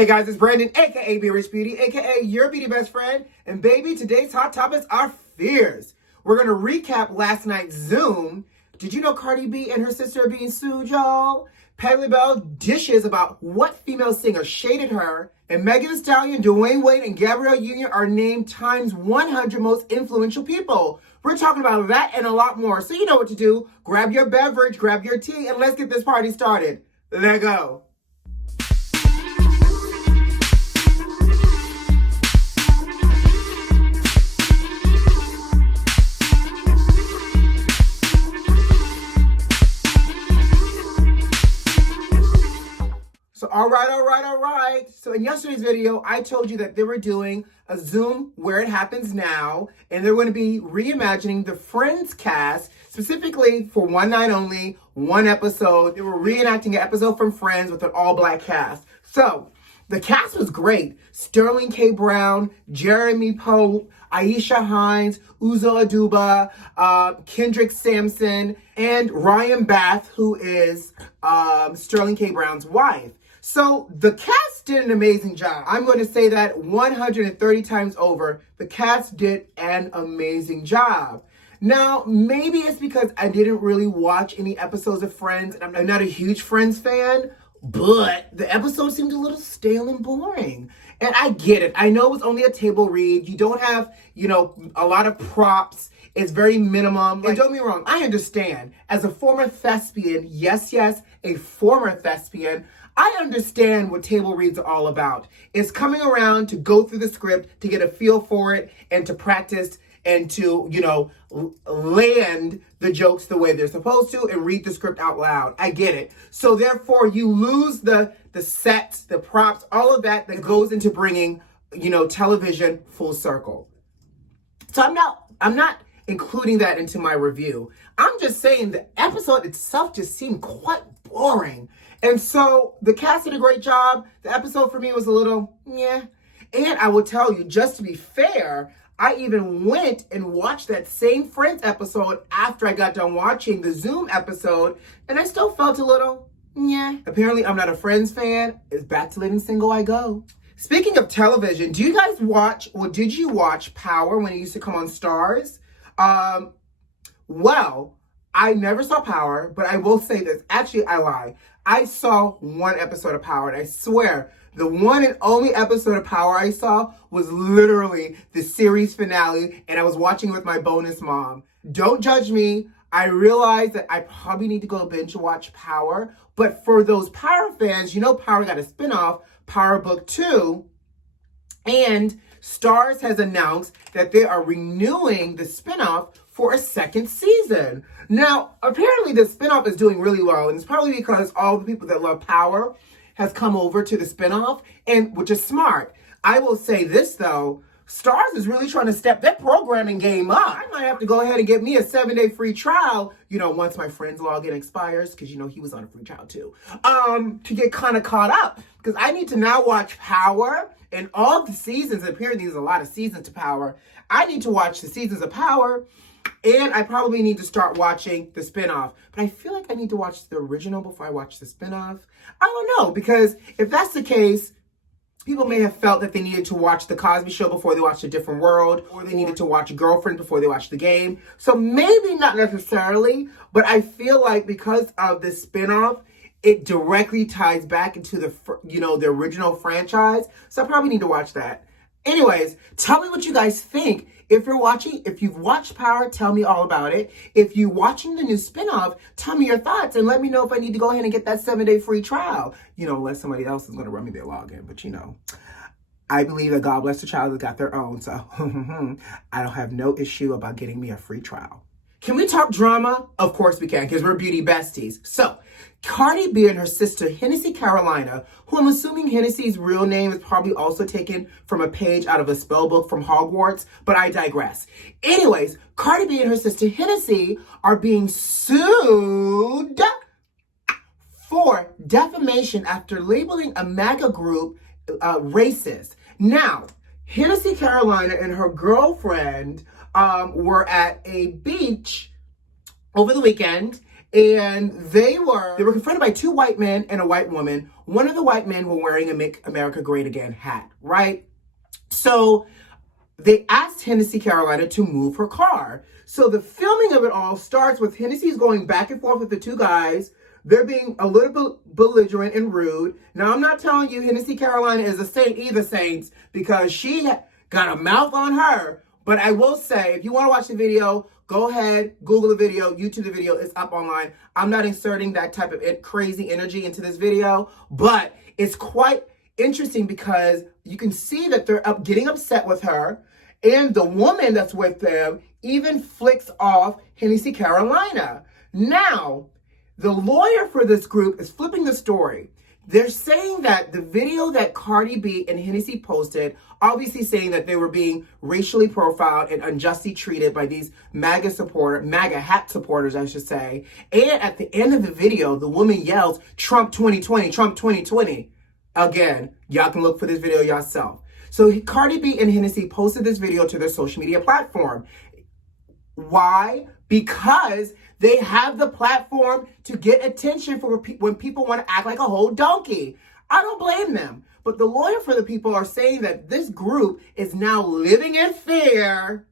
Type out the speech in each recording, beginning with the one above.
Hey guys, it's Brandon, aka B.Rich Beauty, aka your beauty best friend. And baby, today's hot topics are fears. We're gonna recap last night's Zoom. Did you know Cardi B and her sister are being sued, y'all? Patti Labelle dishes about what female singer shaded her. And Megan Thee Stallion, Dwayne Wade, and Gabrielle Union are named Time's 100 most influential people. We're talking about that and a lot more. So you know what to do. Grab your beverage, grab your tea, and let's get this party started. Let go. So all right. So in yesterday's video, I told you that they were doing a Zoom Where It Happens Now, and they're going to be reimagining the Friends cast, specifically for one night only, one episode. They were reenacting an episode from Friends with an all-black cast. So the cast was great. Sterling K. Brown, Jeremy Pope, Aisha Hines, Uzo Aduba, Kendrick Sampson, and Ryan Bath, who is Sterling K. Brown's wife. So the cast did an amazing job. I'm going to say that 130 times over. The cast did an amazing job. Now, maybe it's because I didn't really watch any episodes of Friends, and I'm not a huge Friends fan, but the episode seemed a little stale and boring. And I get it. I know it was only a table read. You don't have, a lot of props. It's very minimum. And don't get me wrong, I understand. As a former thespian, yes, a former thespian, I understand what table reads are all about. It's coming around to go through the script, to get a feel for it, and to practice and to, land the jokes the way they're supposed to and read the script out loud. I get it. So therefore, you lose the sets, the props, all of that goes into bringing, television full circle. So I'm not including that into my review. I'm just saying the episode itself just seemed quite boring. And so the cast did a great job. The episode for me was a little, yeah. And I will tell you, just to be fair, I even went and watched that same Friends episode after I got done watching the Zoom episode, and I still felt a little, yeah. Apparently, I'm not a Friends fan. It's back to living single I go. Speaking of television, do you guys watch, or did you watch Power when it used to come on Stars? Well, I never saw Power, but I will say this. Actually, I lie. I saw one episode of Power, and I swear, the one and only episode of Power I saw was literally the series finale, and I was watching with my bonus mom. Don't judge me. I realize that I probably need to go binge watch Power, but for those Power fans, Power got a spinoff, Power Book 2, and Stars has announced that they are renewing the spinoff for a second season. Now, apparently the spinoff is doing really well, and it's probably because all the people that love Power has come over to the spinoff, and which is smart. I will say this though, Stars is really trying to step their programming game up. I might have to go ahead and get me a 7-day free trial, once my Friends login expires, because he was on a free trial too, to get kind of caught up, because I need to now watch Power and all the seasons. Apparently there's a lot of seasons to Power. I need to watch the seasons of Power, and I probably need to start watching the spinoff. But I feel like I need to watch the original before I watch the spinoff. I don't know, because if that's the case, people may have felt that they needed to watch The Cosby Show before they watched A Different World, or they needed to watch Girlfriend before they watched The Game. So maybe not necessarily, but I feel like because of this spinoff, it directly ties back into the original franchise. So I probably need to watch that. Anyways, tell me what you guys think. If you've watched Power, tell me all about it. If you're watching the new spinoff, tell me your thoughts and let me know if I need to go ahead and get that 7-day free trial. Unless somebody else is going to run me their login. But I believe that God bless the child has got their own. So I don't have no issue about getting me a free trial. Can we talk drama? Of course we can, because we're beauty besties. So, Cardi B and her sister, Hennessy Carolina, who I'm assuming Hennessy's real name is probably also taken from a page out of a spell book from Hogwarts, but I digress. Anyways, Cardi B and her sister, Hennessy, are being sued for defamation after labeling a MAGA group racist. Now, Hennessy Carolina and her girlfriend were at a beach over the weekend, And they were confronted by two white men and a white woman. One of the white men were wearing a Make America Great Again hat, right? So they asked Hennessy Carolina to move her car. So the filming of it all starts with Hennessy's going back and forth with the two guys. They're being a little bit belligerent and rude. Now, I'm not telling you Hennessy Carolina is a saint either, saints, because she got a mouth on her. But I will say, if you want to watch the video, go ahead, Google the video, YouTube the video, it's up online. I'm not inserting that type of crazy energy into this video, but it's quite interesting because you can see that they're getting upset with her, and the woman that's with them even flicks off Hennessy Carolina. Now, the lawyer for this group is flipping the story. They're saying that the video that Cardi B and Hennessy posted, obviously saying that they were being racially profiled and unjustly treated by these MAGA hat supporters, I should say. And at the end of the video, the woman yells, "Trump 2020, Trump 2020. Again, y'all can look for this video yourself. So Cardi B and Hennessy posted this video to their social media platform. Why? Because they have the platform to get attention for when people want to act like a whole donkey. I don't blame them. But the lawyer for the people are saying that this group is now living in fear.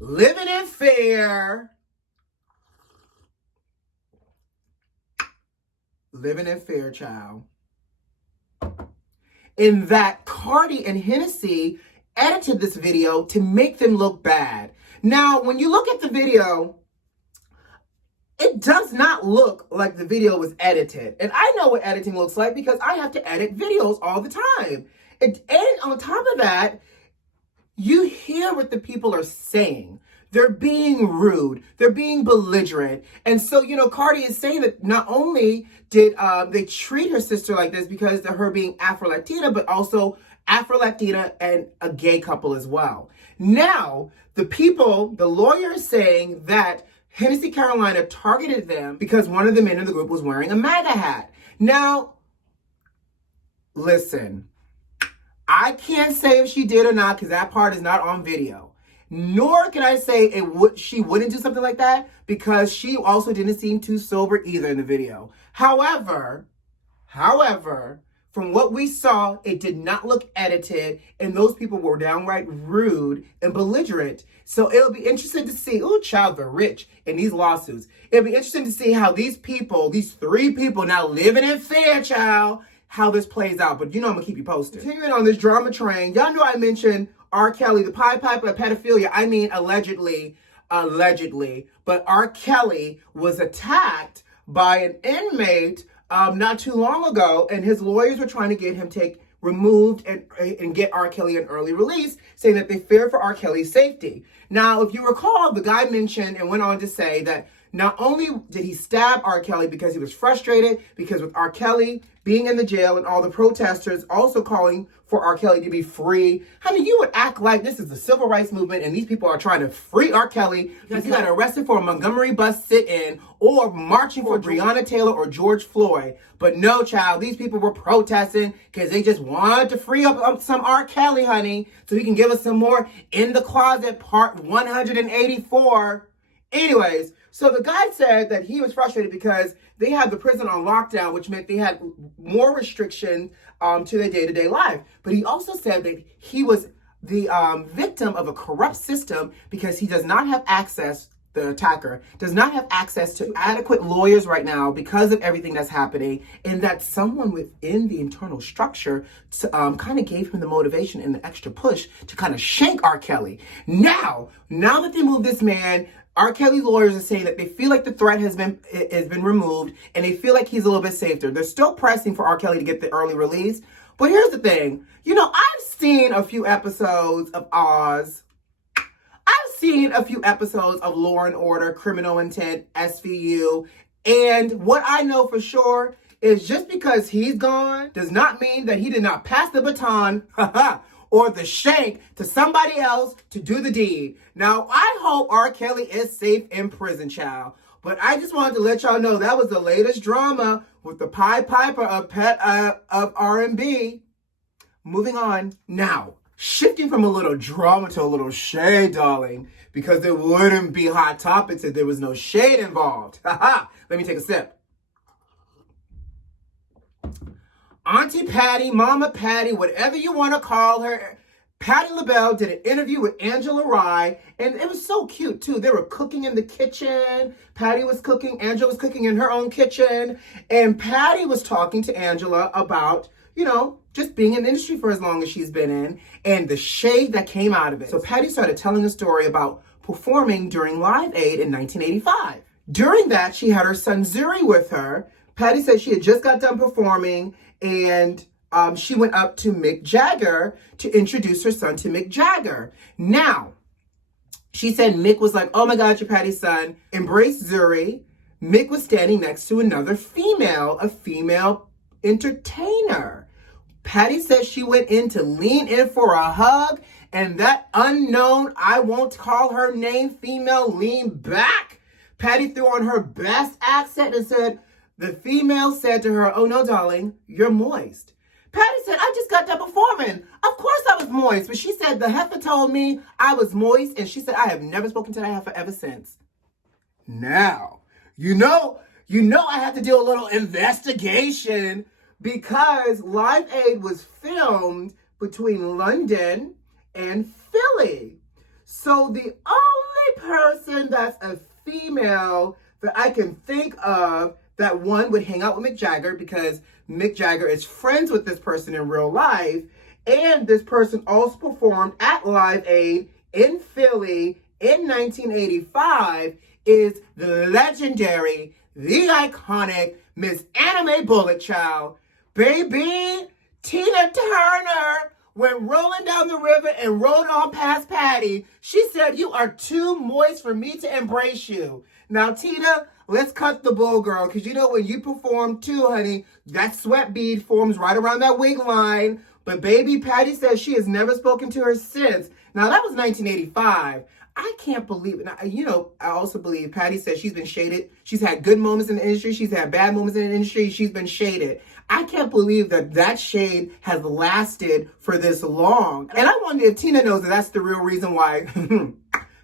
Living in fear. Living in fear, child. In that Cardi and Hennessy edited this video to make them look bad. Now, when you look at the video, it does not look like the video was edited. And I know what editing looks like because I have to edit videos all the time. And on top of that, you hear what the people are saying. They're being rude. They're being belligerent. And so, Cardi is saying that not only did they treat her sister like this because of her being Afro-Latina, but also Afro-Latina and a gay couple as well. Now, the lawyer is saying that Hennessy Carolina targeted them because one of the men in the group was wearing a MAGA hat. Now, listen, I can't say if she did or not because that part is not on video. Nor can I say she wouldn't do something like that because she also didn't seem too sober either in the video. However, from what we saw, it did not look edited, and those people were downright rude and belligerent. So it'll be interesting to see, child, the rich in these lawsuits. It'll be interesting to see how these three people now living in fear, child, how this plays out. But I'm going to keep you posted. Continuing on this drama train, y'all know I mentioned R. Kelly, the Pied Piper of pedophilia. I mean, allegedly. But R. Kelly was attacked by an inmate not too long ago, and his lawyers were trying to get him removed and get R. Kelly an early release, saying that they feared for R. Kelly's safety. Now, if you recall, the guy mentioned and went on to say that not only did he stab R. Kelly because he was frustrated, because with R. Kelly being in the jail and all the protesters also calling for R. Kelly to be free. Honey, you would act like this is the civil rights movement and these people are trying to free R. Kelly because he got arrested for a Montgomery bus sit-in or marching for Breonna Taylor or George Floyd. But no, child, these people were protesting because they just wanted to free up some R. Kelly, honey, so he can give us some more In the Closet part 184. Anyways, so the guy said that he was frustrated because they had the prison on lockdown, which meant they had more restriction to their day-to-day life. But he also said that he was the victim of a corrupt system because he does not have access, the attacker, does not have access to adequate lawyers right now because of everything that's happening, and that someone within the internal structure kind of gave him the motivation and the extra push to kind of shank R. Kelly. Now that they moved this man, R. Kelly lawyers are saying that they feel like the threat has been removed and they feel like he's a little bit safer. They're still pressing for R. Kelly to get the early release. But here's the thing. I've seen a few episodes of Oz. I've seen a few episodes of Law and Order, Criminal Intent, SVU. And what I know for sure is just because he's gone does not mean that he did not pass the baton. Or the shank to somebody else to do the deed. Now, I hope R. Kelly is safe in prison, child. But I just wanted to let y'all know that was the latest drama with the Pied Piper of R&B. Moving on. Now, Shifting from a little drama to a little shade, darling, because there wouldn't be hot topics if there was no shade involved. Let me take a sip. Auntie Patti, Mama Patti, whatever you want to call her, Patti LaBelle did an interview with Angela Rye, and it was so cute, too. They were cooking in the kitchen. Patti was cooking. Angela was cooking in her own kitchen. And Patti was talking to Angela about, you know, just being in the industry for as long as she's been in, and the shade that came out of it. So Patti started telling a story about performing during Live Aid in 1985. During that, she had her son Zuri with her. Patti said she had just got done performing, and she went up to Mick Jagger to introduce her son to Mick Jagger. Now, she said Mick was like, oh my God, you're Patti's son. Embrace Zuri. Mick was standing next to another female, a female entertainer. Patti said she went in to lean in for a hug, and that unknown, I won't call her name, female leaned back. Patti threw on her best accent and said, the female said to her, oh no, darling, you're moist. Patti said, I just got done performing. Of course I was moist. But she said, the heifer told me I was moist. And she said, I have never spoken to that heifer ever since. Now, you know I had to do a little investigation because Live Aid was filmed between London and Philly. So the only person that's a female that I can think of that one would hang out with Mick Jagger, because Mick Jagger is friends with this person in real life, and this person also performed at Live Aid in Philly in 1985, is the legendary, the iconic Miss Anime Bullet Child. Baby, Tina Turner went rolling down the river and rode on past Patti. She said, you are too moist for me to embrace you. Now, Tina, let's cut the bull, girl, because you know when you perform too, honey, that sweat bead forms right around that wig line. But baby, Patti says she has never spoken to her since. Now, that was 1985. I can't believe it. Now, you know, I also believe Patti says she's been shaded. She's had good moments in the industry. She's had bad moments in the industry. She's been shaded. I can't believe that that shade has lasted for this long. And I wonder if Tina knows that that's the real reason why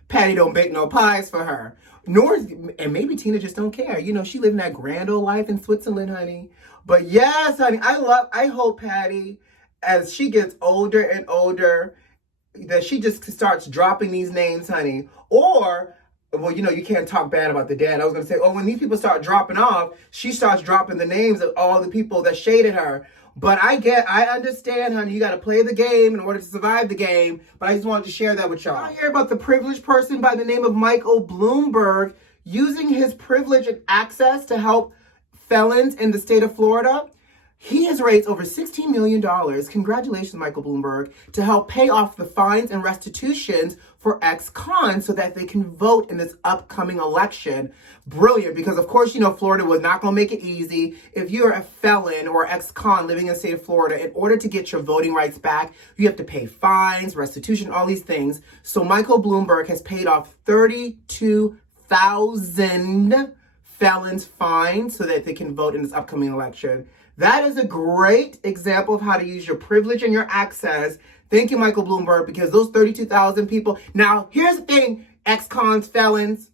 Patti don't bake no pies for her. And maybe Tina just don't care. You know, she living that grand old life in Switzerland, honey. But yes, honey, I hope Patti, as she gets older and older, that she just starts dropping these names, honey. Or, well, you know, you can't talk bad about the dead. I was going to say, oh, when these people start dropping off, she starts dropping the names of all the people that shaded her. But I understand, honey, you got to play the game in order to survive the game. But I just wanted to share that with y'all. I hear about the privileged person by the name of Michael Bloomberg using his privilege and access to help felons in the state of Florida. He has raised over $16 million, congratulations, Michael Bloomberg, to help pay off the fines and restitutions for ex-cons so that they can vote in this upcoming election. Brilliant, because of course, you know, Florida was not going to make it easy. If you're a felon or ex-con living in the state of Florida, in order to get your voting rights back, you have to pay fines, restitution, all these things. So Michael Bloomberg has paid off 32,000 felons fines so that they can vote in this upcoming election. That is a great example of how to use your privilege and your access. Thank you, Michael Bloomberg, because those 32,000 people. Now, here's the thing, ex-cons, felons,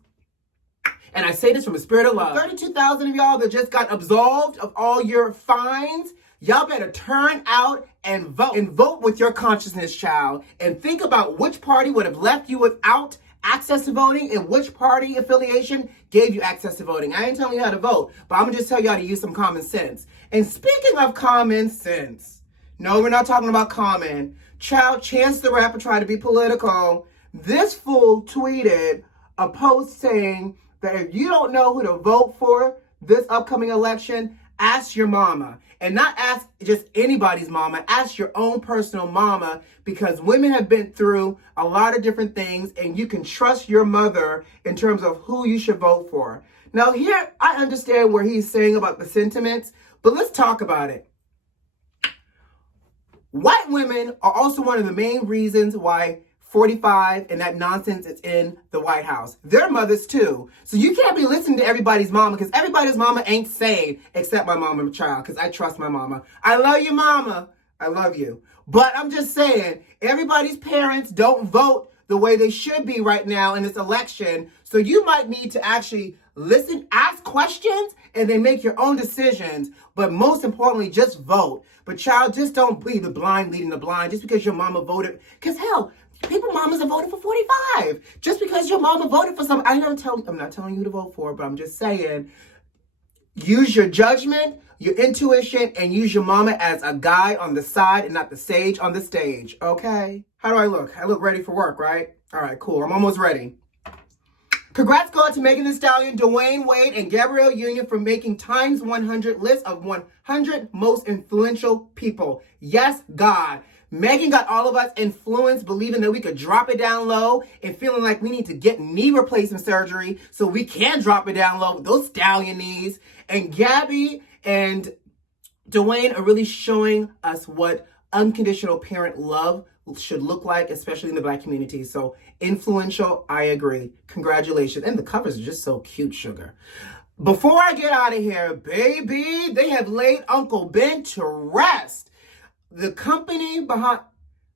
and I say this from a spirit of love. 32,000 of y'all that just got absolved of all your fines, y'all better turn out and vote. And vote with your consciousness, child. And think about which party would have left you without access to voting and which party affiliation gave you access to voting. I ain't telling you how to vote, but I'm going to just tell you how to use some common sense. And speaking of common sense, no, we're not talking about common. Child, Chance the Rapper tried to be political. This fool tweeted a post saying that if you don't know who to vote for this upcoming election, ask your mama. And not ask just anybody's mama, ask your own personal mama, because women have been through a lot of different things and you can trust your mother in terms of who you should vote for. Now here, I understand where he's saying about the sentiments, but let's talk about it. White women are also one of the main reasons why 45 and that nonsense is in the White House. They're mothers too. So you can't be listening to everybody's mama, because everybody's mama ain't sane except my mama and child, because I trust my mama. I love you, mama. I love you. But I'm just saying, everybody's parents don't vote the way they should be right now in this election. So you might need to actually listen, ask questions, and then make your own decisions. But most importantly, just vote. But child, just don't be the blind leading the blind just because your mama voted. Because hell, people mamas have voted for 45. Just because your mama voted for something. I'm not telling you who to vote for, but I'm just saying, use your judgment, your intuition, and use your mama as a guide on the side and not the sage on the stage, okay? How do I look? I look ready for work, right? All right, cool. I'm almost ready. Congrats go out to Megan Thee Stallion, Dwayne Wade, and Gabrielle Union for making Times 100 list of 100 most influential people. Yes, God. Megan got all of us influenced, believing that we could drop it down low and feeling like we need to get knee replacement surgery so we can drop it down low with those stallion knees. And Gabby and Dwayne are really showing us what unconditional parent love should look like, especially in the Black community. So influential, I agree. Congratulations. And the covers are just so cute, sugar. Before I get out of here, baby, they have laid Uncle Ben to rest. The company behind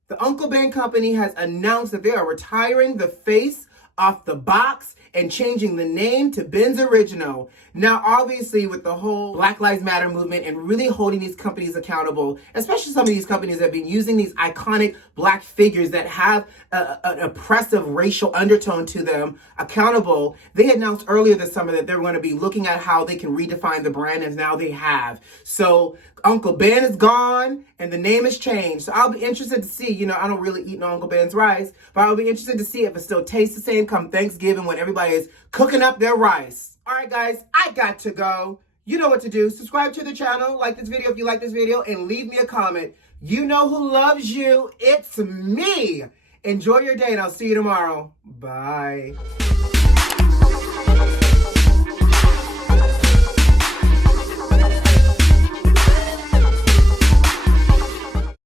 the Uncle Ben company has announced that they are retiring the face off the box and changing the name to Ben's Original. Now, obviously, with the whole Black Lives Matter movement and really holding these companies accountable, especially some of these companies that have been using these iconic Black figures that have an oppressive racial undertone to them accountable, they announced earlier this summer that they're going to be looking at how they can redefine the brand, and now they have. So Uncle Ben is gone and the name has changed. So I'll be interested to see, I don't really eat no Uncle Ben's rice, but I'll be interested to see if it still tastes the same come Thanksgiving when everybody is cooking up their rice. All right, guys, I got to go. You know what to do. Subscribe to the channel, like this video if you like this video, and leave me a comment. You know who loves you. It's me. Enjoy your day, and I'll see you tomorrow. Bye.